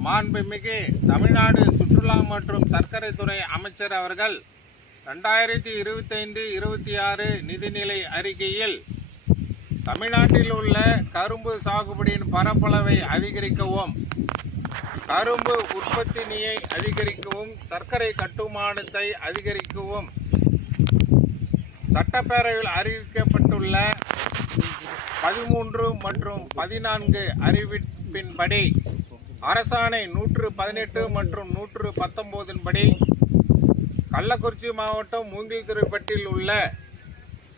மாண்புமிகு தமிழ்நாடு சுற்றுலா மற்றும் சர்க்கரை துறை அமைச்சர் அவர்கள் ரெண்டாயிரத்தி இருபத்தைந்து இருபத்தி ஆறு நிதிநிலை அறிக்கையில் தமிழ்நாட்டில் உள்ள கரும்பு சாகுபடியின் பரப்பளவை அதிகரிக்கவும் கரும்பு உற்பத்தினியை அதிகரிக்கவும் சர்க்கரை கட்டுமானத்தை அதிகரிக்கவும் சட்டப்பேரவையில் அறிவிக்கப்பட்டுள்ள பதிமூன்று மற்றும் பதினான்கு அறிவிப்பின்படி அரசாணை நூற்று பதினெட்டு மற்றும் நூற்று பத்தொம்போதின்படி கள்ளக்குறிச்சி மாவட்டம் மூங்கில்துறைப்பட்டில் உள்ள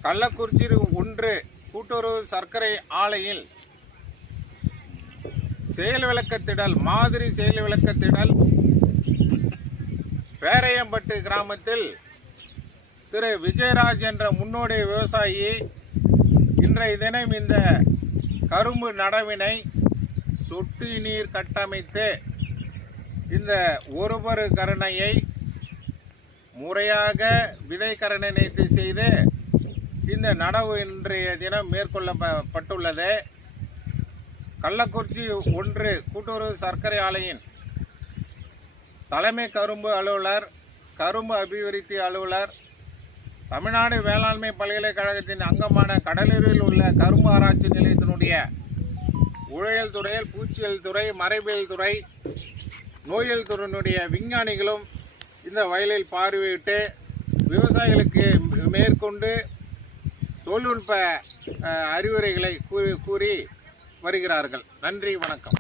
கள்ளக்குறிச்சி ஒன்று கூட்டுறவு சர்க்கரை ஆலையில் செயல் விளக்கத்திடல் மாதிரி செயல் விளக்கத்திடல் பேரையம்பட்டு கிராமத்தில் திரு விஜயராஜ் என்ற முன்னோடி விவசாயி இன்றைய தினம் இந்த கரும்பு நடவினை சொட்டு நீர் கட்டமைத்து இந்த ஒருபரு கருணையை முறையாக விதை கரணனைத்து செய்து இந்த நடவு இன்றைய தினம் மேற்கொள்ளப்பட்டுள்ளது. கள்ளக்குறிச்சி ஒன்று கூட்டுறவு சர்க்கரை ஆலையின் தலைமை கரும்பு அலுவலர் கரும்பு அபிவிருத்தி அலுவலர் தமிழ்நாடு வேளாண்மை பல்கலைக்கழகத்தின் அங்கமான கடலூரில் உள்ள கரும்பு ஆராய்ச்சி நிலையத்தினுடைய உழையல் துறையில் பூச்சியல் துறை மரபியல் துறை நோயியல் துறையினுடைய விஞ்ஞானிகளும் இந்த வயலில் பார்வையிட்டு விவசாயிகளுக்கு மேற்கொண்டு தொழில்நுட்ப அறிவுரைகளை கூறி கூறி வருகிறார்கள். நன்றி வணக்கம்.